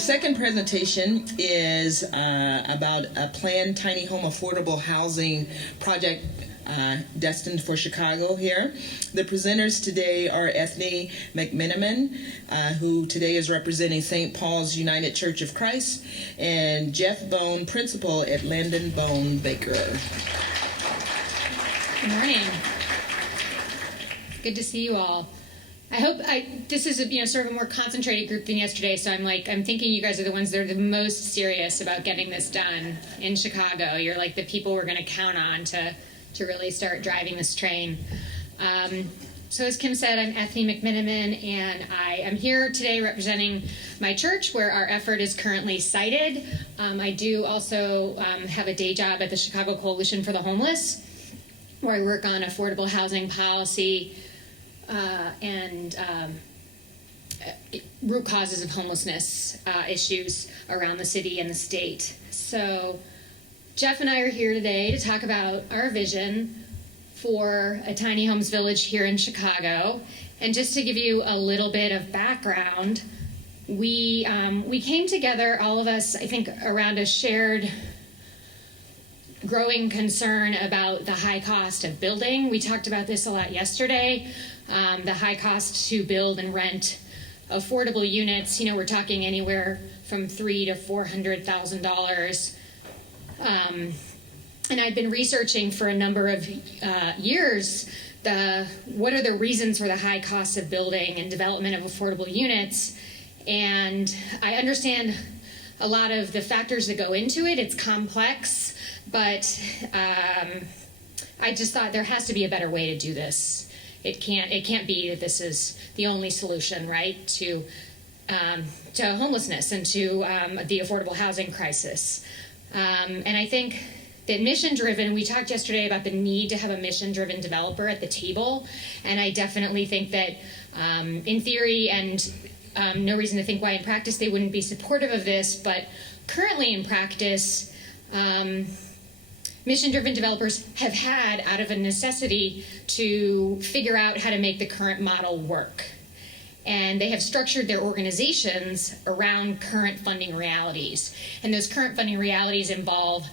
second presentation is about a planned tiny home affordable housing project destined for Chicago here. The presenters today are Eithne McMenamin, who today is representing St. Paul's United Church of Christ, and Jeff Bone, principal at Landon Bone Baker. Good morning. Good to see you all. I hope this is sort of a more concentrated group than yesterday, so I'm thinking you guys are the ones that are the most serious about getting this done in Chicago. You're like the people we're going to count on to really start driving this train. So as Kim said, I'm Eithne McMenamin, and I am here today representing my church where our effort is currently sited. I do also have a day job at the Chicago Coalition for the Homeless, where I work on affordable housing policy and root causes of homelessness issues around the city and the state. So Jeff and I are here today to talk about our vision for a tiny homes village here in Chicago. And just to give you a little bit of background, we came together, all of us, I think, around a shared growing concern about the high cost of building. We talked about this a lot yesterday. The high cost to build and rent affordable units. We're talking anywhere from $300,000 to $400,000. And I've been researching for a number of years what are the reasons for the high cost of building and development of affordable units. And I understand a lot of the factors that go into it. It's complex, but I just thought there has to be a better way to do this. It can't be that this is the only solution, right, to homelessness and to the affordable housing crisis. And I think that mission-driven, we talked yesterday about the need to have a mission-driven developer at the table, and I definitely think that in theory and no reason to think why in practice they wouldn't be supportive of this, but currently in practice, mission-driven developers have had, out of a necessity, to figure out how to make the current model work. And they have structured their organizations around current funding realities. And those current funding realities involve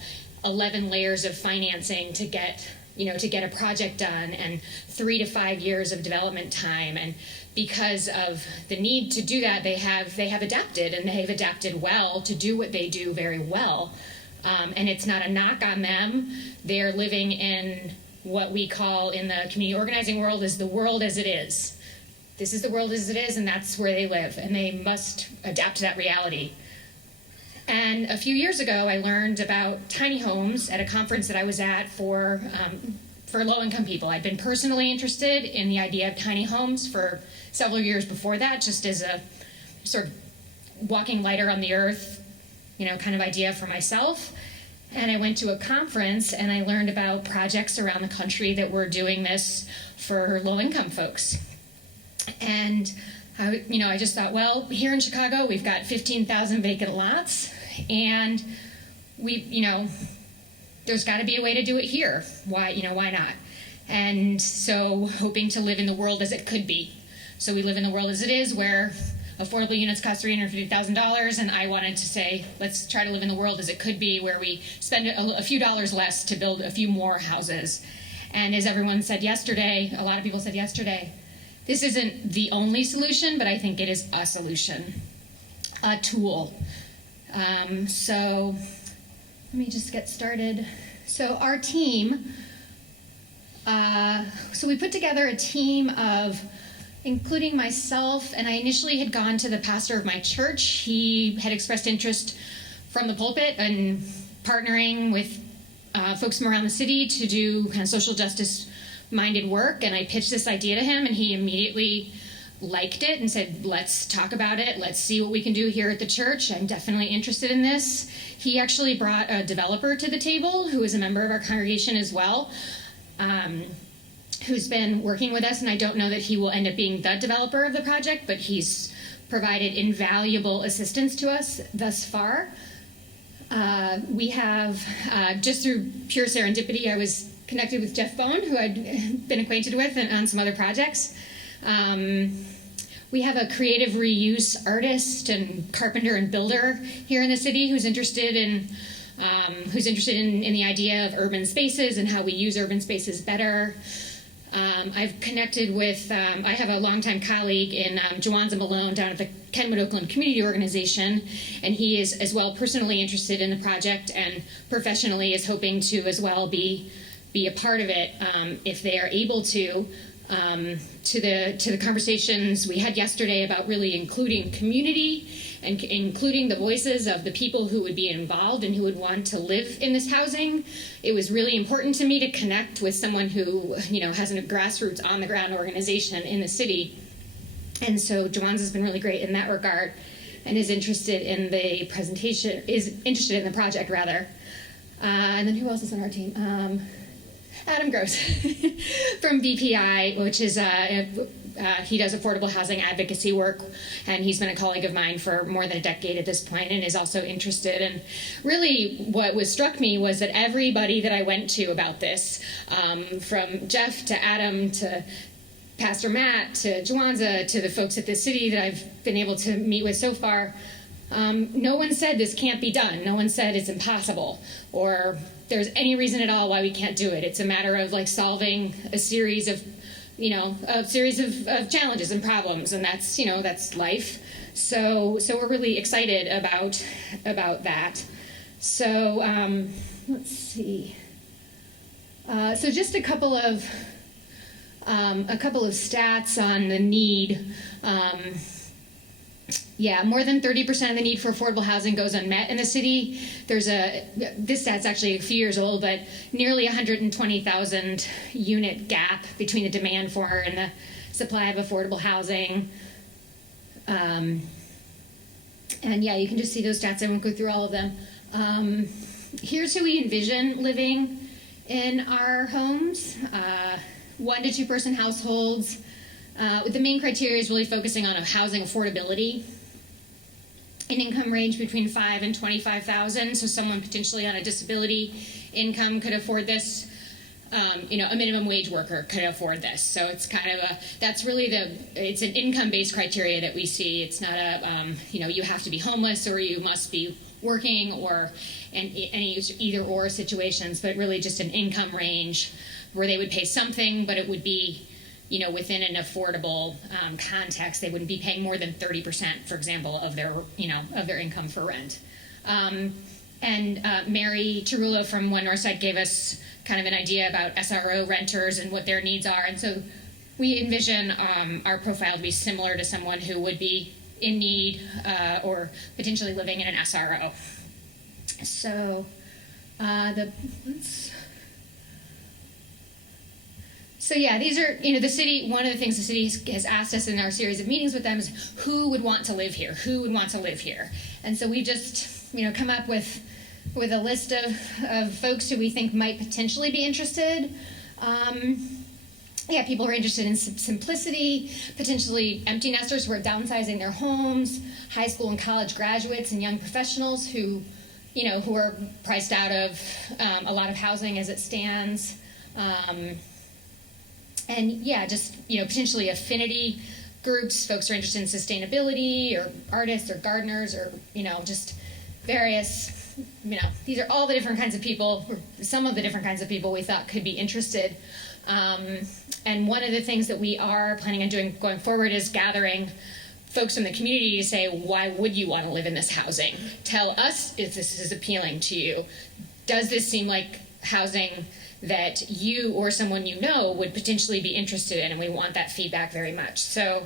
11 layers of financing to get a project done, and 3 to 5 years of development time. And because of the need to do that, they have adapted, and they've adapted well to do what they do very well. And it's not a knock on them. They're living in what we call in the community organizing world is the world as it is. This is the world as it is, and that's where they live, and they must adapt to that reality. And a few years ago, I learned about tiny homes at a conference that I was at for low-income people. I'd been personally interested in the idea of tiny homes for several years before that, just as a sort of walking lighter on the earth, kind of idea for myself. And I went to a conference and I learned about projects around the country that were doing this for low-income folks. And I just thought, well, here in Chicago, we've got 15,000 vacant lots, and there's got to be a way to do it here. Why not? And so, hoping to live in the world as it could be. So we live in the world as it is, where affordable units cost $350,000, and I wanted to say, let's try to live in the world as it could be, where we spend a few dollars less to build a few more houses. And as everyone said yesterday, a lot of people said yesterday, this isn't the only solution, but I think it is a solution, a tool. So let me just get started. So our team, so we put together a team of, including myself, and I initially had gone to the pastor of my church. He had expressed interest from the pulpit and partnering with folks from around the city to do kind of social justice minded work, and I pitched this idea to him, and he immediately liked it and said, let's talk about it, let's see what we can do here at the church. I'm definitely interested in this. He actually brought a developer to the table who is a member of our congregation as well, who's been working with us, and I don't know that he will end up being the developer of the project, but he's provided invaluable assistance to us thus far. We have, just through pure serendipity, I was connected with Jeff Bone, who I'd been acquainted with on some other projects. We have a creative reuse artist and carpenter and builder here in the city who's interested in the idea of urban spaces and how we use urban spaces better. I've connected with, I have a longtime colleague in Jawanza Malone down at the Kenwood Oakland Community Organization, and he is as well personally interested in the project and professionally is hoping to as well be a part of it if they are able to the conversations we had yesterday about really including community and including the voices of the people who would be involved and who would want to live in this housing. It was really important to me to connect with someone who, has a grassroots on the ground organization in the city. And so Jawanza's been really great in that regard and is interested in the project rather. And then who else is on our team? Adam Gross from BPI, which is he does affordable housing advocacy work, and he's been a colleague of mine for more than a decade at this point and is also interested. And really what struck me was that everybody that I went to about this, from Jeff to Adam to Pastor Matt to Jawanza to the folks at the city that I've been able to meet with so far, no one said this can't be done. No one said it's impossible or there's any reason at all why we can't do it. It's a matter of solving a series of challenges and problems, and that's life. So we're really excited about that. So let's see. So just a couple of stats on the need. More than 30% of the need for affordable housing goes unmet in the city. This stat's actually a few years old, but nearly 120,000 unit gap between the demand for and the supply of affordable housing. And you can just see those stats. I won't go through all of them. Here's who we envision living in our homes. 1 to 2 person households. The main criteria is really focusing on housing affordability. An income range between $5,000 and $25,000, so someone potentially on a disability income could afford this. A minimum wage worker could afford this. So it's that's really it's an income-based criteria that we see. It's not you have to be homeless or you must be working or any either or situations, but really just an income range where they would pay something, but it would be within an affordable context. They wouldn't be paying more than 30%, for example, of their income for rent. And Mary Tarullo from One Northside gave us kind of an idea about SRO renters and what their needs are. And so we envision our profile to be similar to someone who would be in need or potentially living in an SRO. So these are, the city, one of the things the city has asked us in our series of meetings with them is who would want to live here? Who would want to live here? And so we just, come up with a list of folks who we think might potentially be interested. People who are interested in simplicity, potentially empty nesters who are downsizing their homes, high school and college graduates and young professionals who are priced out of a lot of housing as it stands. Potentially affinity groups, folks who are interested in sustainability or artists or gardeners or, just various, these are all the different kinds of people, or some of the different kinds of people we thought could be interested. And one of the things that we are planning on doing going forward is gathering folks from the community to say, why would you want to live in this housing? Tell us if this is appealing to you. Does this seem like housing that you or someone would potentially be interested in, and we want that feedback very much. So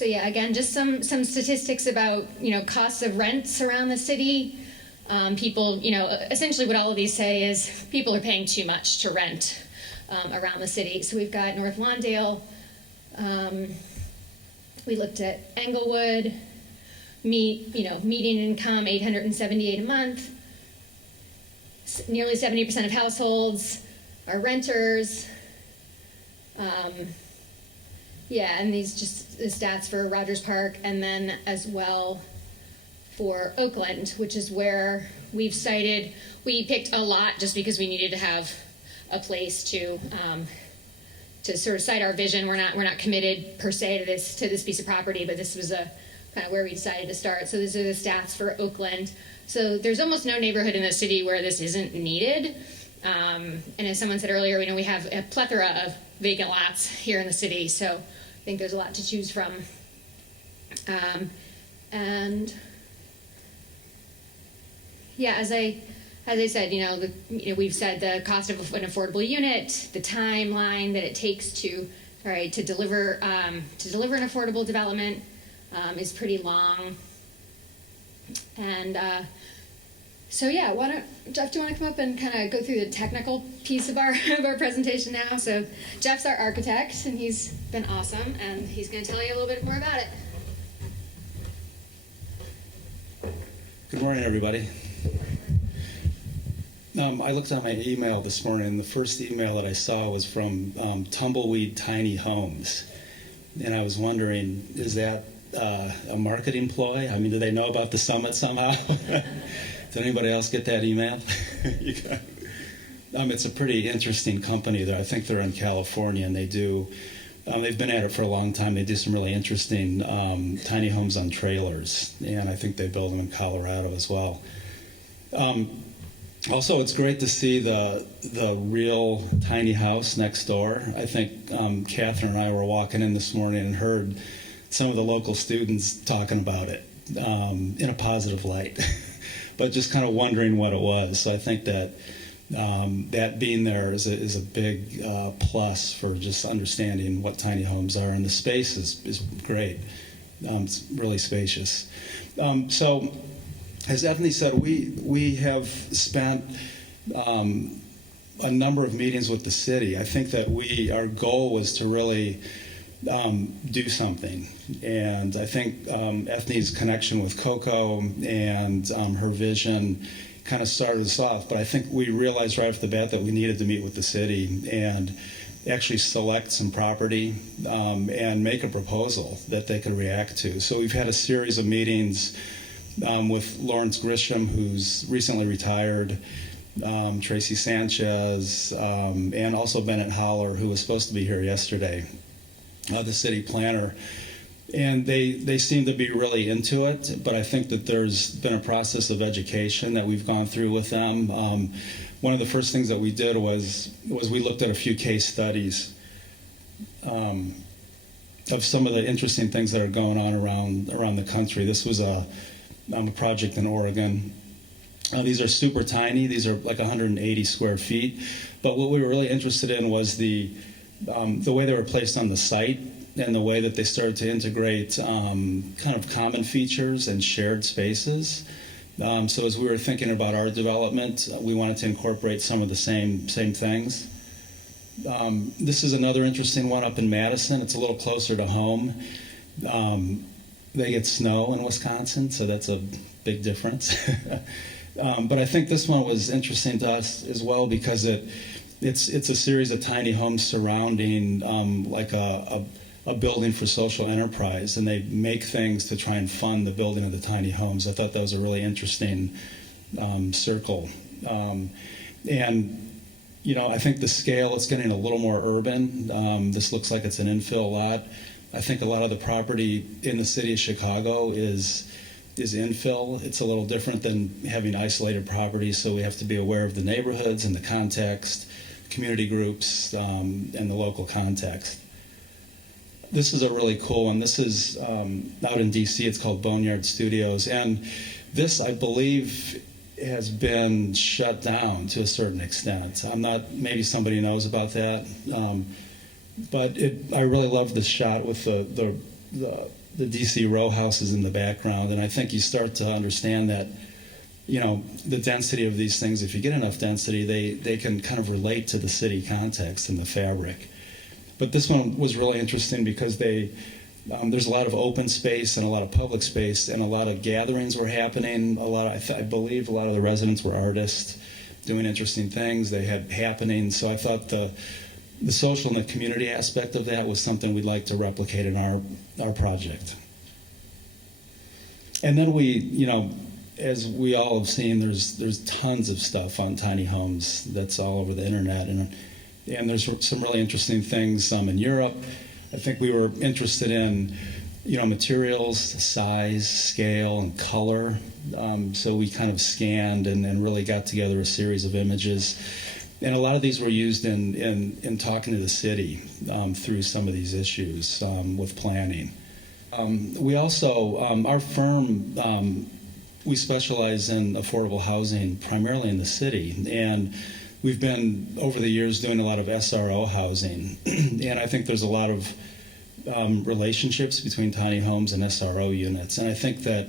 again, just some statistics about, costs of rents around the city. People, essentially what all of these say is people are paying too much to rent around the city. So we've got North Lawndale. We looked at Englewood, median income, $878 a month. Nearly 70% of households are renters. And these just the stats for Rogers Park, and then as well for Oakland, which is where we picked a lot just because we needed to have a place to to sort of cite our vision. We're not committed per se to this piece of property, but this was a kind of where we decided to start. So these are the stats for Oakland. So there's almost no neighborhood in the city where this isn't needed. And as someone said earlier, we have a plethora of vacant lots here in the city, so I think there's a lot to choose from. And yeah, as I said, we've said the cost of an affordable unit, the timeline that it takes to deliver an affordable development is pretty long. And so yeah, Jeff, do you want to come up and kind of go through the technical piece of our presentation now? So Jeff's our architect, and he's been awesome, and he's going to tell you a little bit more about it. Good morning, everybody. I looked on my email this morning, and the first email that I saw was from Tumbleweed Tiny Homes. And I was wondering, is that a marketing ploy? I mean, do they know about the summit somehow? Did anybody else get that email? It's a pretty interesting company. I think they're in California, and they do. They've been at it for a long time. They do some really interesting tiny homes on trailers, and I think they build them in Colorado as well. Also, it's great to see the real tiny house next door. I think Catherine and I were walking in this morning and heard some of the local students talking about it in a positive light, but just kind of wondering what it was. So I think that that being there is a big plus for just understanding what tiny homes are, and the space is great. It's really spacious. So, as Eithne said, we have spent a number of meetings with the city. I think that our goal was to really do something, and I think Eithne's connection with Coco and her vision kind of started us off, but I think we realized right off the bat that we needed to meet with the city and actually select some property and make a proposal that they could react to. So we've had a series of meetings with Lawrence Grisham, who's recently retired, Tracy Sanchez, and also Bennett Holler, who was supposed to be here yesterday, the city planner. And they seem to be really into it, but I think that there's been a process of education that we've gone through with them. One of the first things that we did was we looked at a few case studies of some of the interesting things that are going on around the country. This was a project in Oregon. These are super tiny. These are like 180 square feet. But what we were really interested in was the way they were placed on the site, and the way that they started to integrate kind of common features and shared spaces. So as we were thinking about our development, we wanted to incorporate some of the same things. This is another interesting one up in Madison. It's a little closer to home. They get snow in Wisconsin, so that's a big difference. But I think this one was interesting to us as well because it's a series of tiny homes surrounding like a building for social enterprise, and they make things to try and fund the building of the tiny homes. I thought that was a really interesting circle. And, I think the scale, it's getting a little more urban. This looks like it's an infill lot. I think a lot of the property in the city of Chicago is infill. It's a little different than having isolated properties, so we have to be aware of the neighborhoods and the context, community groups, and the local context. This is a really cool one. This is out in D.C. It's called Boneyard Studios. And this, I believe, has been shut down to a certain extent. Maybe somebody knows about that. But I really love this shot with the D.C. row houses in the background. And I think you start to understand that, the density of these things, if you get enough density, they can kind of relate to the city context and the fabric. But this one was really interesting because there's a lot of open space and a lot of public space, and a lot of gatherings were happening. I believe a lot of the residents were artists doing interesting things. They had happenings. So I thought the social and the community aspect of that was something we'd like to replicate in our project. And then as we all have seen, there's tons of stuff on tiny homes that's all over the internet, and And there's some really interesting things in Europe. I think we were interested in, materials, size, scale, and color. So we kind of scanned and really got together a series of images. And a lot of these were used in talking to the city through some of these issues with planning. We also, our firm, we specialize in affordable housing primarily in the city. And we've been, over the years, doing a lot of SRO housing. And I think there's a lot of relationships between tiny homes and SRO units. And I think that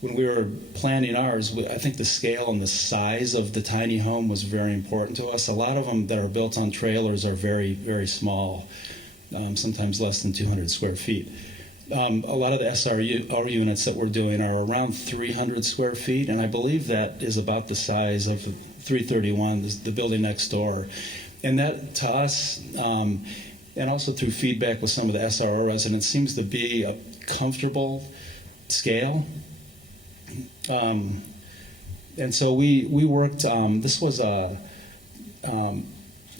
when we were planning ours, I think the scale and the size of the tiny home was very important to us. A lot of them that are built on trailers are very, very small, sometimes less than 200 square feet. A lot of the SRO units that we're doing are around 300 square feet, and I believe that is about the size of 331, the building next door. And that, to us, and also through feedback with some of the SRO residents, seems to be a comfortable scale. And so we worked, this was an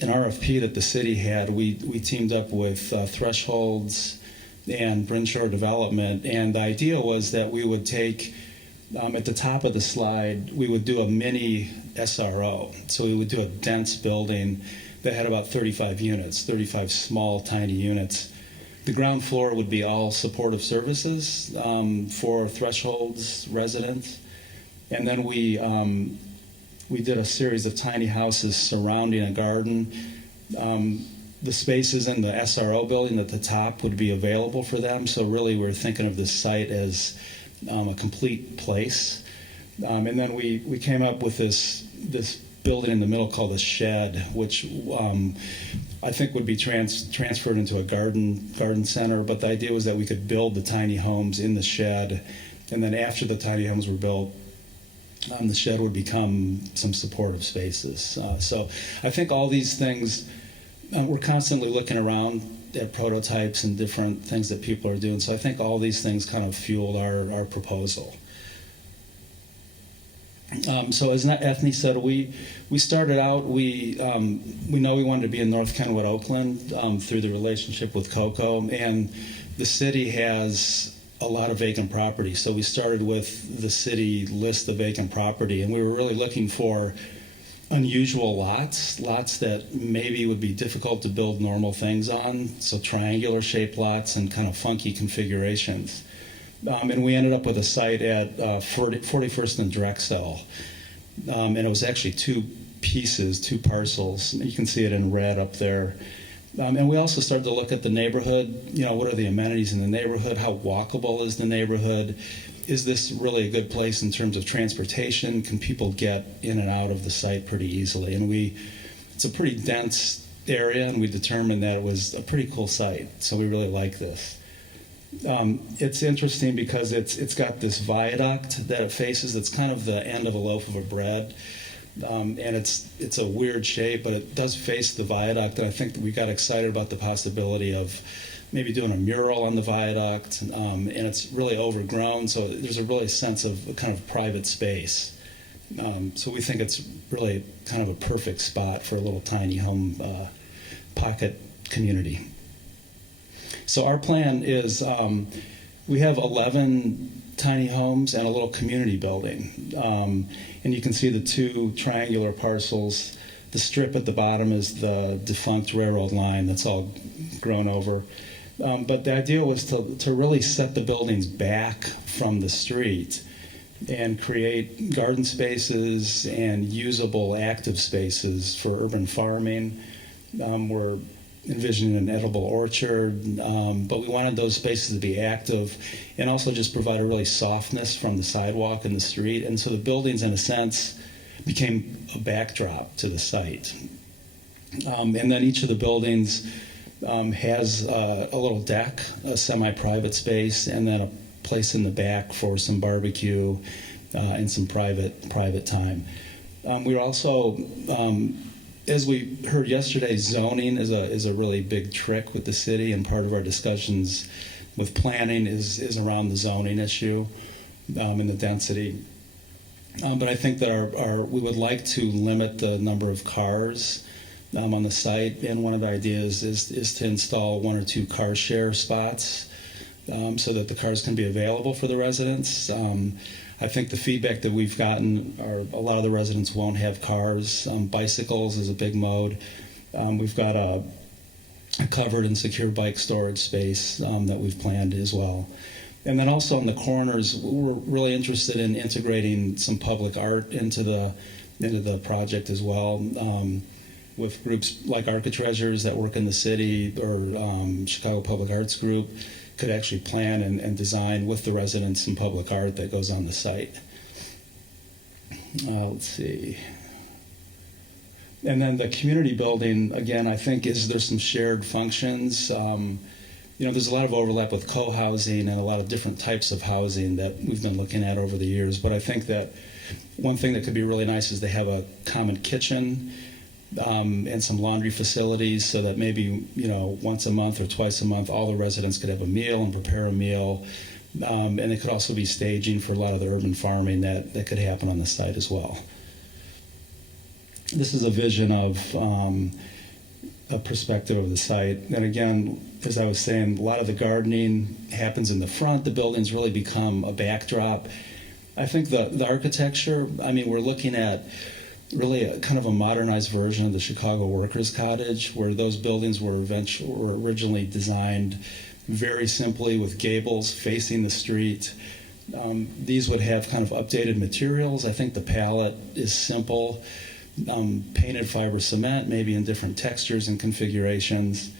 RFP that the city had. We teamed up with Thresholds and Brinshore Development, and the idea was that we would take, at the top of the slide, we would do a mini SRO. So we would do a dense building that had about 35 units, 35 small, tiny units. The ground floor would be all supportive services for Thresholds residents. And then we did a series of tiny houses surrounding a garden. The spaces in the SRO building at the top would be available for them. So really we're thinking of this site as a complete place. And then we came up with this building in the middle called a shed, which I think would be transferred into a garden center. But the idea was that we could build the tiny homes in the shed, and then after the tiny homes were built, the shed would become some supportive spaces. So I think all these things, we're constantly looking around at prototypes and different things that people are doing. So I think all these things kind of fueled our proposal. So as Eithne said, we started out, we know we wanted to be in North Kenwood, Oakland, through the relationship with Coco, and the city has a lot of vacant property. So we started with the city list of vacant property, and we were really looking for unusual lots that maybe would be difficult to build normal things on, so triangular shaped lots and kind of funky configurations. And we ended up with a site at 41st and Drexel. And it was actually two parcels. You can see it in red up there. And we also started to look at the neighborhood. What are the amenities in the neighborhood? How walkable is the neighborhood? Is this really a good place in terms of transportation? Can people get in and out of the site pretty easily? And it's a pretty dense area, and we determined that it was a pretty cool site. So we really like this. It's interesting because it's got this viaduct that it faces that's kind of the end of a loaf of bread. And it's a weird shape, but it does face the viaduct. And I think that we got excited about the possibility of maybe doing a mural on the viaduct. And it's really overgrown, so there's a really sense of a kind of private space. So we think it's really kind of a perfect spot for a little tiny home pocket community. So our plan is we have 11 tiny homes and a little community building. And you can see the two triangular parcels. The strip at the bottom is the defunct railroad line that's all grown over. But the idea was to really set the buildings back from the street and create garden spaces and usable active spaces for urban farming. We're envisioning an edible orchard, but we wanted those spaces to be active and also just provide a really softness from the sidewalk and the street. And so the buildings, in a sense, became a backdrop to the site. And then each of the buildings has a little deck, a semi-private space, and then a place in the back for some barbecue and some private time. We're also as we heard yesterday, zoning is a really big trick with the city, and part of our discussions with planning is around the zoning issue and the density. But I think that we would like to limit the number of cars on the site, and one of the ideas is to install 1 or 2 car share spots so that the cars can be available for the residents. I think the feedback that we've gotten are a lot of the residents won't have cars. Bicycles is a big mode. We've got a covered and secure bike storage space that we've planned as well. And then also on the corners, we're really interested in integrating some public art into the project as well, with groups like Architreasures that work in the city, or Chicago Public Arts Group could actually plan and design with the residents some public art that goes on the site. Let's see. And then the community building, again, I think there's some shared functions. There's a lot of overlap with co-housing and a lot of different types of housing that we've been looking at over the years. But I think that one thing that could be really nice is they have a common kitchen and some laundry facilities, so that maybe, once a month or twice a month, all the residents could have a meal and prepare a meal. And it could also be staging for a lot of the urban farming that could happen on the site as well. This is a vision of a perspective of the site. And again, as I was saying, a lot of the gardening happens in the front. The buildings really become a backdrop. I think the architecture, we're looking at really a kind of a modernized version of the Chicago Workers Cottage, where those buildings were originally designed very simply with gables facing the street. These would have kind of updated materials. I think the palette is simple. Painted fiber cement, maybe in different textures and configurations,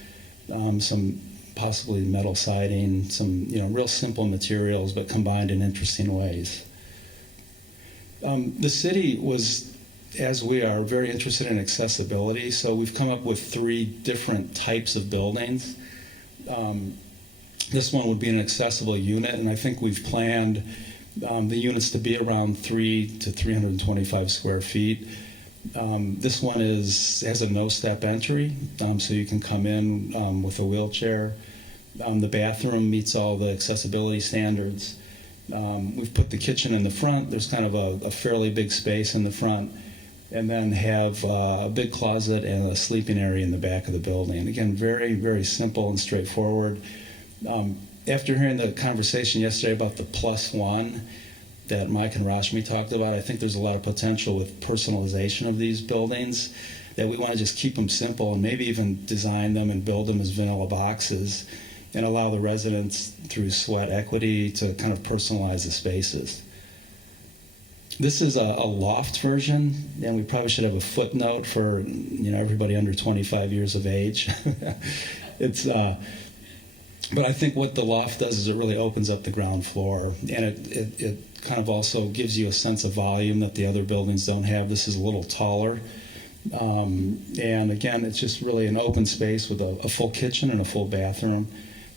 some possibly metal siding, some real simple materials, but combined in interesting ways. The city was, as we are, very interested in accessibility, so we've come up with 3 different types of buildings. This one would be an accessible unit, and I think we've planned the units to be around 3 to 325 square feet. This one has a no-step entry, so you can come in with a wheelchair. The bathroom meets all the accessibility standards. We've put the kitchen in the front. There's kind of a fairly big space in the front, and then have a big closet and a sleeping area in the back of the building. Again, very, very simple and straightforward. After hearing the conversation yesterday about the +1 that Mike and Rashmi talked about, I think there's a lot of potential with personalization of these buildings, that we want to just keep them simple and maybe even design them and build them as vanilla boxes and allow the residents, through sweat equity, to kind of personalize the spaces. This is a loft version, and we probably should have a footnote for everybody under 25 years of age. But I think what the loft does is it really opens up the ground floor, and it kind of also gives you a sense of volume that the other buildings don't have. This is a little taller. And again, it's just really an open space with a full kitchen and a full bathroom.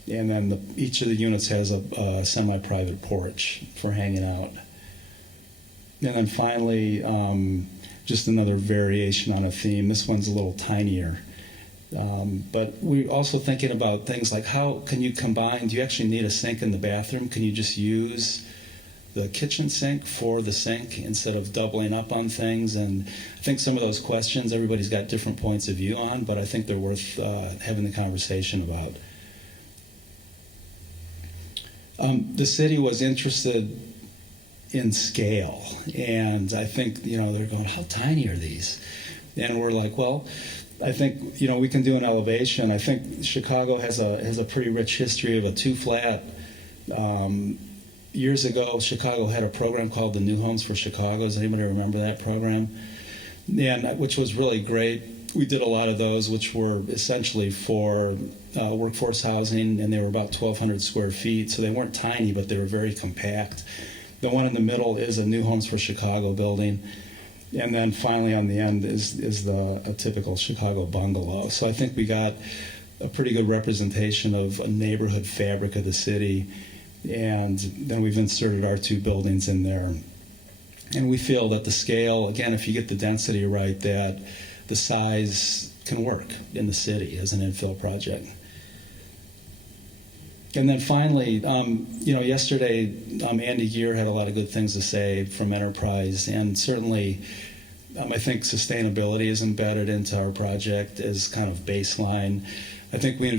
And then each of the units has a semi-private porch for hanging out. And then finally, just another variation on a theme. This one's a little tinier. But we're also thinking about things like, how can you combine? Do you actually need a sink in the bathroom? Can you just use the kitchen sink for the sink instead of doubling up on things? And I think some of those questions everybody's got different points of view on, but I think they're worth having the conversation about. The city was interested in scale, and I think they're going, how tiny are these? And we're like, well, I think we can do an elevation. I think Chicago has a pretty rich history of a 2-flat. Years ago, Chicago had a program called the New Homes for Chicago. Does anybody remember that program? And which was really great. We did a lot of those, which were essentially for workforce housing, and they were about 1,200 square feet. So they weren't tiny, but they were very compact. The one in the middle is a New Homes for Chicago building. And then finally on the end is a typical Chicago bungalow. So I think we got a pretty good representation of a neighborhood fabric of the city. And then we've inserted our 2 buildings in there. And we feel that the scale, again, if you get the density right, that the size can work in the city as an infill project. And then finally, yesterday, Andy Gear had a lot of good things to say from Enterprise, and certainly I think sustainability is embedded into our project as kind of baseline. I think we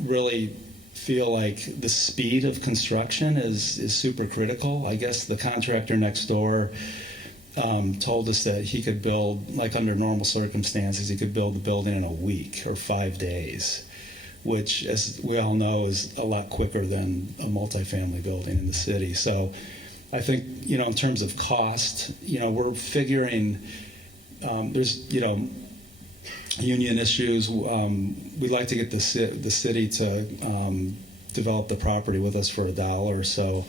really feel like the speed of construction is super critical. I guess the contractor next door told us that he could build, like under normal circumstances, he could build the building in a week or 5 days, which, as we all know, is a lot quicker than a multifamily building in the city. So I think, in terms of cost, we're figuring there's, union issues. We'd like to get the city to develop the property with us for $1. So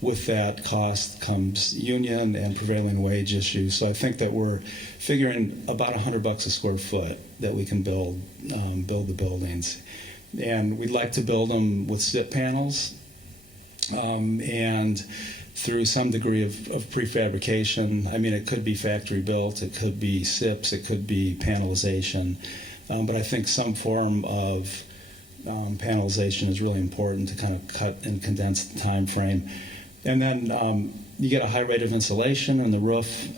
with that cost comes union and prevailing wage issues. So I think that we're figuring about $100 a square foot that we can build the buildings. And we'd like to build them with SIP panels and through some degree of prefabrication. I mean, it could be factory built, it could be SIPs, it could be panelization. But I think some form of panelization is really important to kind of cut and condense the time frame. And then you get a high rate of insulation on the roof.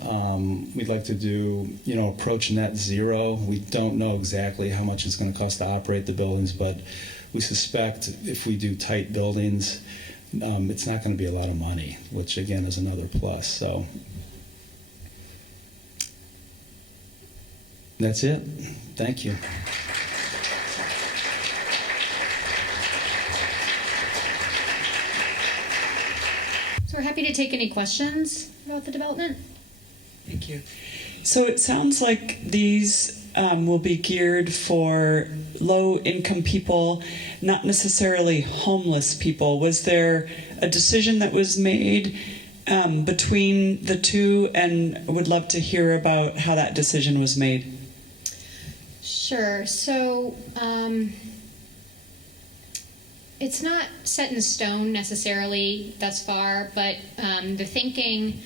We'd like to do, approach net zero. We don't know exactly how much it's going to cost to operate the buildings, but we suspect if we do tight buildings, it's not going to be a lot of money, which again is another plus. So that's it. Thank you. So we're happy to take any questions about the development. Thank you. So it sounds like these will be geared for low-income people, not necessarily homeless people. Was there a decision that was made between the two, and would love to hear about how that decision was made? Sure. So it's not set in stone necessarily thus far, but the thinking,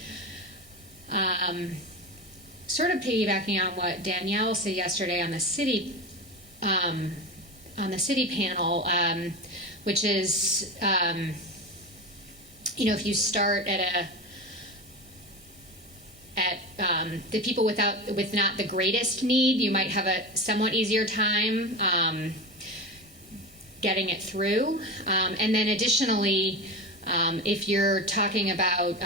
sort of piggybacking on what Danielle said yesterday on the city panel, which is, if you start at the people with not the greatest need, you might have a somewhat easier time getting it through. And then additionally, if you're talking about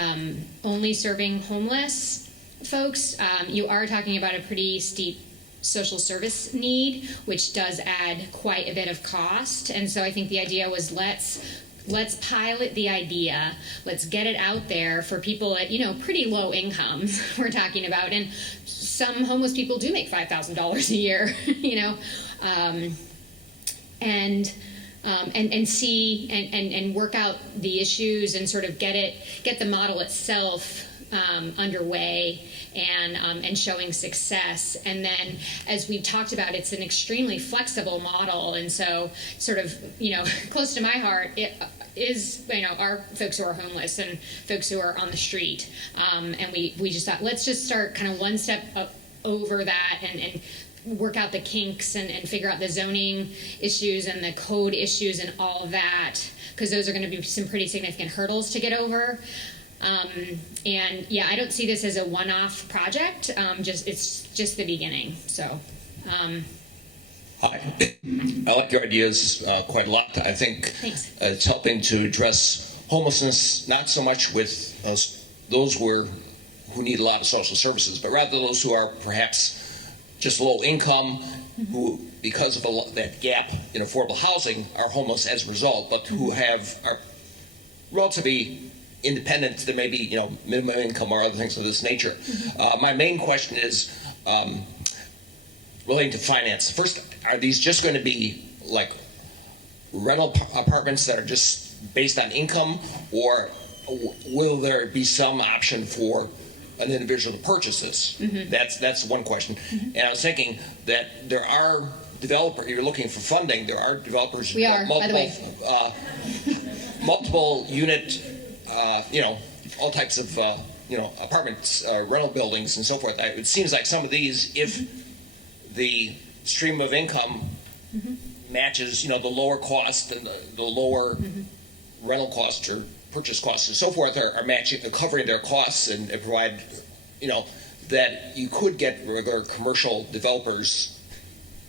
only serving homeless folks, you are talking about a pretty steep social service need, which does add quite a bit of cost. And so I think the idea was let's pilot the idea, let's get it out there for people at pretty low incomes we're talking about, and some homeless people do make $5,000 a year, and see and work out the issues and sort of get the model itself underway and showing success. And then, as we've talked about, it's an extremely flexible model, and so sort of close to my heart it is our folks who are homeless and folks who are on the street, and we just thought, let's just start kind of one step up over that and work out the kinks and figure out the zoning issues and the code issues and all of that, because those are going to be some pretty significant hurdles to get over. And yeah, I don't see this as a one-off project. It's just the beginning. So, Hi, I like your ideas quite a lot. I think Thanks. It's helping to address homelessness, not so much with those who need a lot of social services, but rather those who are perhaps just low income, who, because of that gap in affordable housing, are homeless as a result, but who are relatively independent to maybe minimum income or other things of this nature. My main question is relating to finance. First, are these just going to be like rental apartments that are just based on income, or will there be some option for an individual to purchase this? That's one question. And I was thinking that there are developers. You're looking for funding. There are developers. We are, by the way. Multiple unit. All types of, apartments, rental buildings, and so forth. It seems like some of these, if the stream of income matches, the lower cost and the lower rental costs or purchase costs and so forth, are matching, covering their costs and provide, that you could get regular commercial developers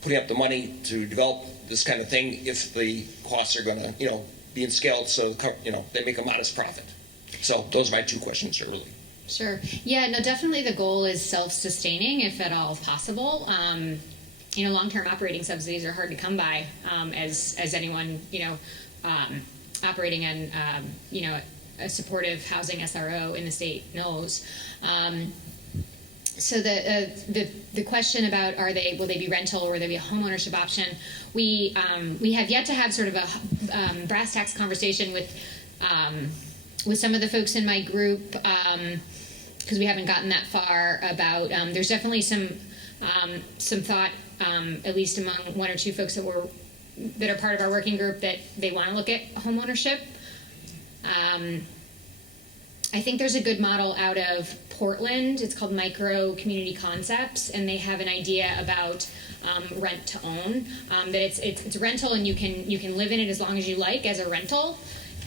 putting up the money to develop this kind of thing if the costs are going to, be scaled so, they make a modest profit. So those are my two questions, really. Sure. Yeah, no, definitely the goal is self-sustaining if at all possible. Long-term operating subsidies are hard to come by, as anyone, operating in, a supportive housing SRO in the state knows. So the question about will they be rental or will they be a homeownership option? We have yet to have sort of a brass tacks conversation with some of the folks in my group, because we haven't gotten that far about. There's definitely some thought, at least among one or two folks that are part of our working group, that they want to look at homeownership. I think there's a good model out of Portland. It's called Micro Community Concepts, and they have an idea about rent to own. That it's rental, and you can live in it as long as you like as a rental.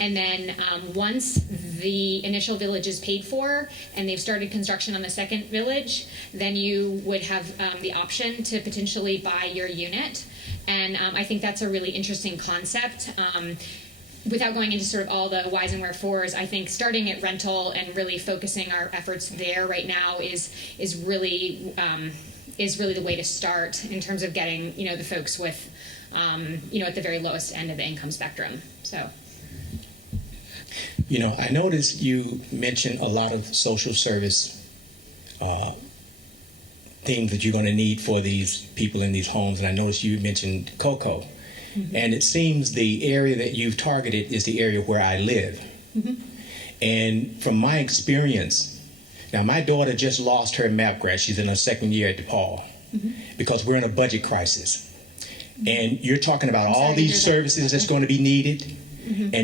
And then once the initial village is paid for and they've started construction on the second village, then you would have the option to potentially buy your unit. And I think that's a really interesting concept. Without going into sort of all the whys and wherefores, I think starting at rental and really focusing our efforts there right now is really the way to start in terms of getting the folks with at the very lowest end of the income spectrum. So. I noticed you mentioned a lot of social service things that you're going to need for these people in these homes, and I noticed you mentioned cocoa. Mm-hmm. And it seems the area that you've targeted is the area where I live. Mm-hmm. And from my experience, now my daughter just lost her MAP grant. She's in her second year at DePaul, mm-hmm. because we're in a budget crisis. Mm-hmm. And you're talking about all these services that's going to be needed, mm-hmm.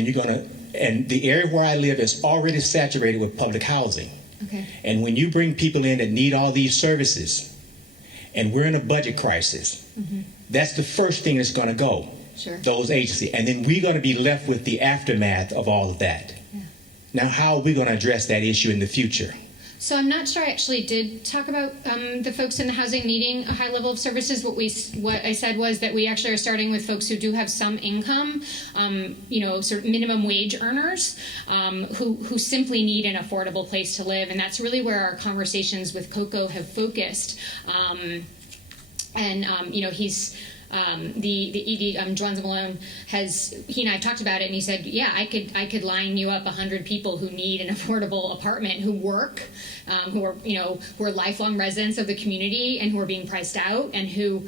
And the area where I live is already saturated with public housing. Okay. And when you bring people in that need all these services, and we're in a budget crisis, mm-hmm. that's the first thing that's going to go. Sure. Those agencies. And then we're going to be left with the aftermath of all of that. Yeah. Now, how are we going to address that issue in the future? So I'm not sure I actually did talk about the folks in the housing needing a high level of services. What I said was that we actually are starting with folks who do have some income, sort of minimum wage earners, who simply need an affordable place to live. And that's really where our conversations with Coco have focused. He's... the ED, John Malone he and I talked about it, and he said, yeah, I could line you up 100 people who need an affordable apartment, who work, who are lifelong residents of the community and who are being priced out, and who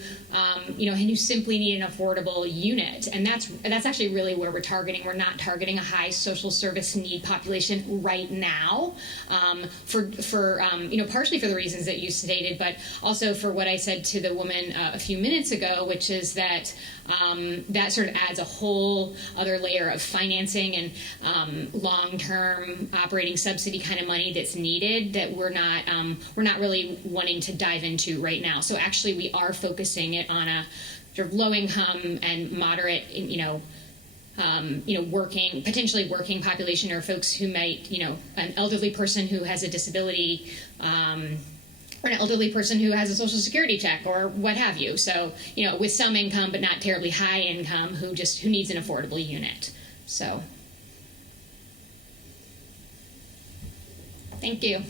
simply need an affordable unit. And that's actually really where we're targeting. We're not targeting a high social service need population right now, partially for the reasons that you stated, but also for what I said to the woman a few minutes ago, which is that that sort of adds a whole other layer of financing and long-term operating subsidy kind of money that's needed that we're not really wanting to dive into right now. So actually, we are focusing it on a sort of low-income and moderate, potentially working population, or folks who might, an elderly person who has a disability. Or an elderly person who has a social security check or what have you. So, with some income but not terribly high income, who needs an affordable unit. So, thank you.